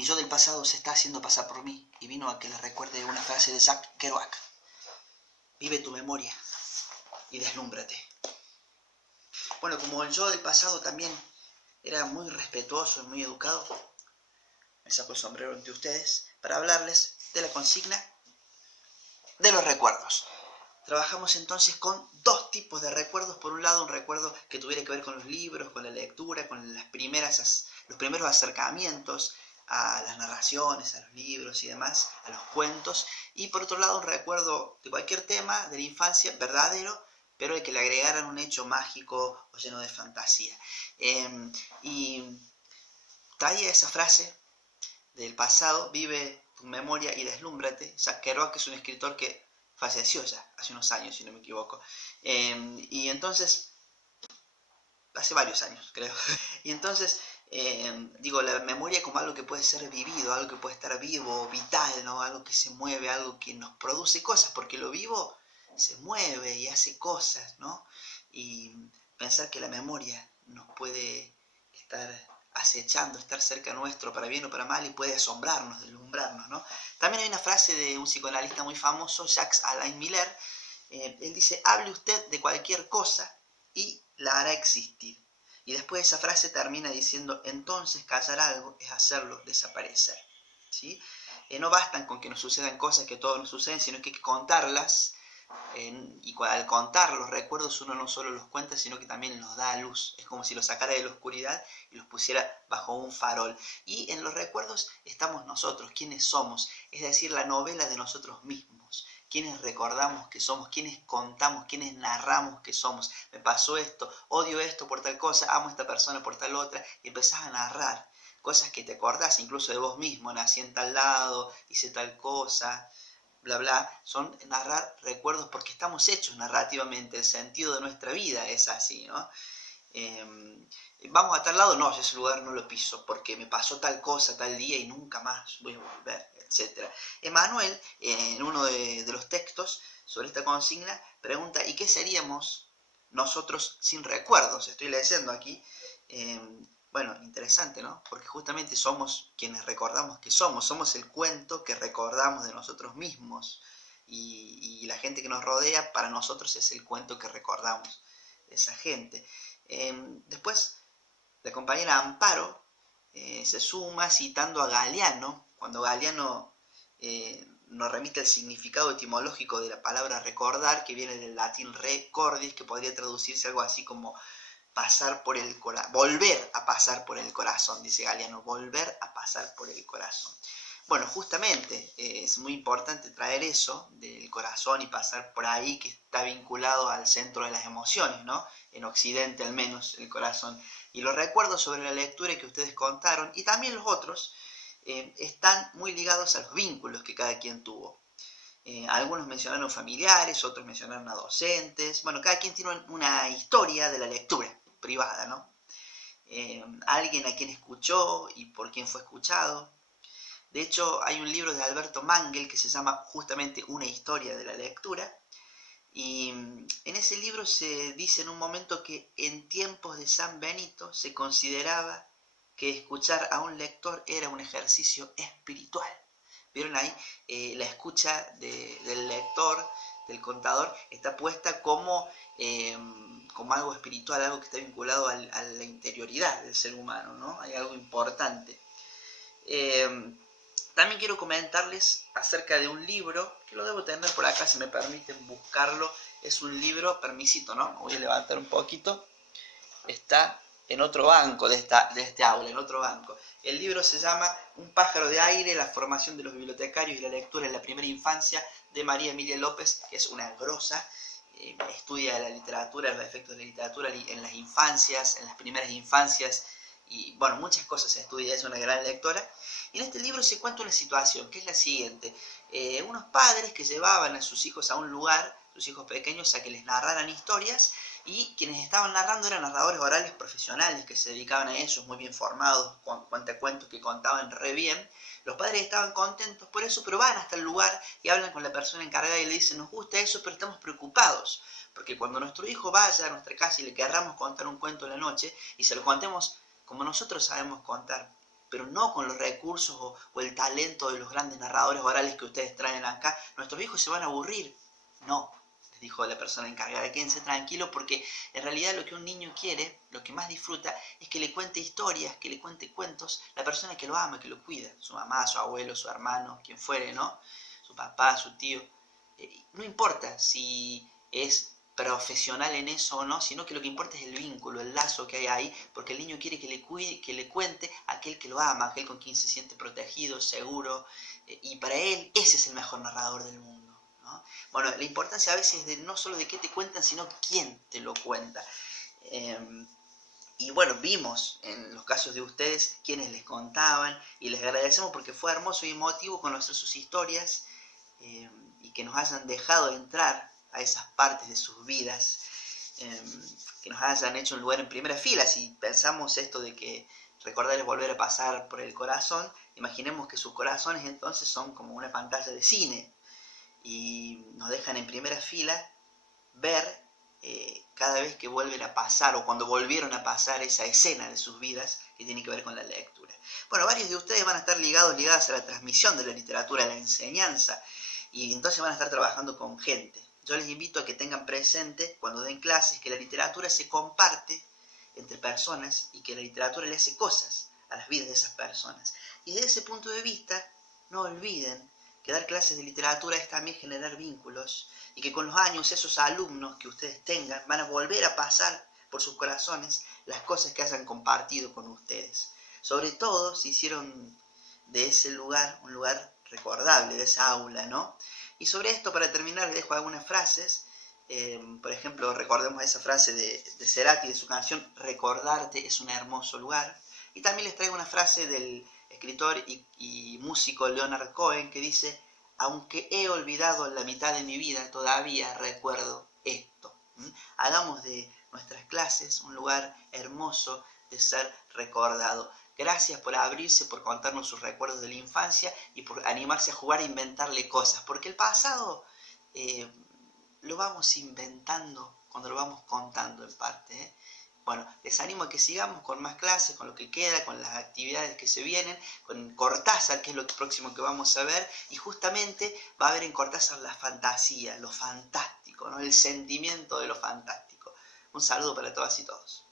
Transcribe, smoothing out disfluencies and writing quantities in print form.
Mi yo del pasado se está haciendo pasar por mí y vino a que le recuerde una frase de Jack Kerouac. Vive tu memoria y deslúmbrate. Bueno, como el yo del pasado también era muy respetuoso y muy educado, me saco el sombrero ante ustedes para hablarles de la consigna de los recuerdos. Trabajamos entonces con dos tipos de recuerdos. Por un lado, un recuerdo que tuviera que ver con los libros, con la lectura, con los primeros acercamientos a las narraciones, a los libros y demás, a los cuentos. Y por otro lado, un recuerdo de cualquier tema de la infancia, verdadero, pero el que le agregaran un hecho mágico o lleno de fantasía. Y traía esa frase del pasado: vive tu memoria y deslúmbrate. Jack Kerouac es un escritor que falleció ya hace unos años, si no me equivoco. Y entonces, hace varios años, creo. Y entonces, digo, la memoria como algo que puede ser vivido, algo que puede estar vivo, vital, ¿no? Algo que se mueve, algo que nos produce cosas, porque lo vivo se mueve y hace cosas, ¿no? Y pensar que la memoria nos puede estar acechando, estar cerca nuestro para bien o para mal, y puede asombrarnos, deslumbrarnos, ¿no? También hay una frase de un psicoanalista muy famoso, Jacques Alain Miller. Él dice: hable usted de cualquier cosa y la hará existir. Y después esa frase termina diciendo: entonces callar algo es hacerlo desaparecer, ¿sí? No bastan con que nos sucedan cosas, que todo nos suceden, sino que hay que contarlas. Y al contar los recuerdos, uno no solo los cuenta, sino que también los da a luz. Es como si los sacara de la oscuridad y los pusiera bajo un farol. Y en los recuerdos estamos nosotros, quienes somos, es decir, la novela de nosotros mismos. Quienes recordamos que somos, quienes contamos, quienes narramos que somos. Me pasó esto, odio esto por tal cosa, amo a esta persona por tal otra, y empezás a narrar cosas que te acordás incluso de vos mismo: nací en tal lado, hice tal cosa, bla bla. Son narrar recuerdos porque estamos hechos narrativamente, el sentido de nuestra vida es así, ¿no? Vamos a tal lado, no, ese lugar no lo piso porque me pasó tal cosa tal día y nunca más voy a volver, etc. Emmanuel, en uno de los textos sobre esta consigna, pregunta: ¿y qué seríamos nosotros sin recuerdos? Estoy leyendo aquí. Bueno, interesante, ¿no? Porque justamente somos quienes recordamos que somos el cuento que recordamos de nosotros mismos, y la gente que nos rodea para nosotros es el cuento que recordamos de esa gente. Después, la compañera Amparo se suma citando a Galeano, cuando Galeano nos remite el significado etimológico de la palabra recordar, que viene del latín recordis, que podría traducirse algo así como pasar por el corazón, volver a pasar por el corazón, dice Galeano, volver a pasar por el corazón. Bueno, justamente es muy importante traer eso del corazón y pasar por ahí, que está vinculado al centro de las emociones, ¿no? En Occidente al menos, el corazón. Y los recuerdos sobre la lectura que ustedes contaron, y también los otros, están muy ligados a los vínculos que cada quien tuvo. Algunos mencionaron familiares, otros mencionaron a docentes. Bueno, cada quien tiene una historia de la lectura privada, ¿no? Alguien a quien escuchó y por quién fue escuchado. De hecho, hay un libro de Alberto Mangel que se llama justamente Una historia de la lectura. Y en ese libro se dice en un momento que en tiempos de San Benito se consideraba que escuchar a un lector era un ejercicio espiritual. ¿Vieron ahí? La escucha del lector, del contador, está puesta como algo espiritual, algo que está vinculado a la interioridad del ser humano, ¿no? Hay algo importante. También quiero comentarles acerca de un libro, que lo debo tener por acá, si me permiten buscarlo. Es un libro, permisito, ¿no? Me voy a levantar un poquito. Está en otro banco de este aula, en otro banco. El libro se llama Un pájaro de aire, la formación de los bibliotecarios y la lectura en la primera infancia, de María Emilia López, que es una grosa. Estudia la literatura, los efectos de la literatura en las infancias, en las primeras infancias, y bueno, muchas cosas se estudia, es una gran lectora. Y en este libro se cuenta una situación, que es la siguiente. Unos padres que llevaban a sus hijos a un lugar, sus hijos pequeños, a que les narraran historias, y quienes estaban narrando eran narradores orales profesionales que se dedicaban a eso, muy bien formados, con cuentacuentos que contaban re bien. Los padres estaban contentos por eso, pero van hasta el lugar y hablan con la persona encargada y le dicen: nos gusta eso, pero estamos preocupados, porque cuando nuestro hijo vaya a nuestra casa y le querramos contar un cuento en la noche, y se lo contemos como nosotros sabemos contar, pero no con los recursos o el talento de los grandes narradores orales que ustedes traen acá. Nuestros hijos se van a aburrir. No, les dijo la persona encargada, quédense tranquilos porque en realidad lo que un niño quiere, lo que más disfruta, es que le cuente historias, que le cuente cuentos la persona que lo ama, que lo cuida, su mamá, su abuelo, su hermano, quien fuere, ¿no? Su papá, su tío. No importa si es profesional en eso o no, sino que lo que importa es el vínculo, el lazo que hay ahí, porque el niño quiere que le cuide, que le cuente a aquel que lo ama, aquel con quien se siente protegido, seguro, y para él ese es el mejor narrador del mundo, ¿no? Bueno, la importancia a veces de no solo de qué te cuentan, sino quién te lo cuenta. Y bueno, vimos en los casos de ustedes quienes les contaban, y les agradecemos porque fue hermoso y emotivo conocer sus historias, y que nos hayan dejado entrar a esas partes de sus vidas, que nos hayan hecho un lugar en primera fila. Si pensamos esto de que recordar es volver a pasar por el corazón, imaginemos que sus corazones entonces son como una pantalla de cine y nos dejan en primera fila ver cada vez que vuelven a pasar o cuando volvieron a pasar esa escena de sus vidas que tiene que ver con la lectura. Bueno, varios de ustedes van a estar ligadas a la transmisión de la literatura, a la enseñanza, y entonces van a estar trabajando con gente. Yo les invito a que tengan presente, cuando den clases, que la literatura se comparte entre personas y que la literatura le hace cosas a las vidas de esas personas. Y desde ese punto de vista, no olviden que dar clases de literatura es también generar vínculos y que con los años esos alumnos que ustedes tengan van a volver a pasar por sus corazones las cosas que hayan compartido con ustedes. Sobre todo si hicieron de ese lugar un lugar recordable, de esa aula, ¿no? Y sobre esto, para terminar, les dejo algunas frases. Por ejemplo, recordemos esa frase de Cerati, de su canción Recordarte es un hermoso lugar. Y también les traigo una frase del escritor y músico Leonard Cohen que dice: aunque he olvidado la mitad de mi vida, todavía recuerdo esto. Hagamos de nuestras clases un lugar hermoso de ser recordado. Gracias por abrirse, por contarnos sus recuerdos de la infancia y por animarse a jugar e inventarle cosas, porque el pasado lo vamos inventando cuando lo vamos contando en parte, ¿eh? Bueno, les animo a que sigamos con más clases, con lo que queda, con las actividades que se vienen, con Cortázar, que es lo próximo que vamos a ver, y justamente va a haber en Cortázar la fantasía, lo fantástico, ¿no? El sentimiento de lo fantástico. Un saludo para todas y todos.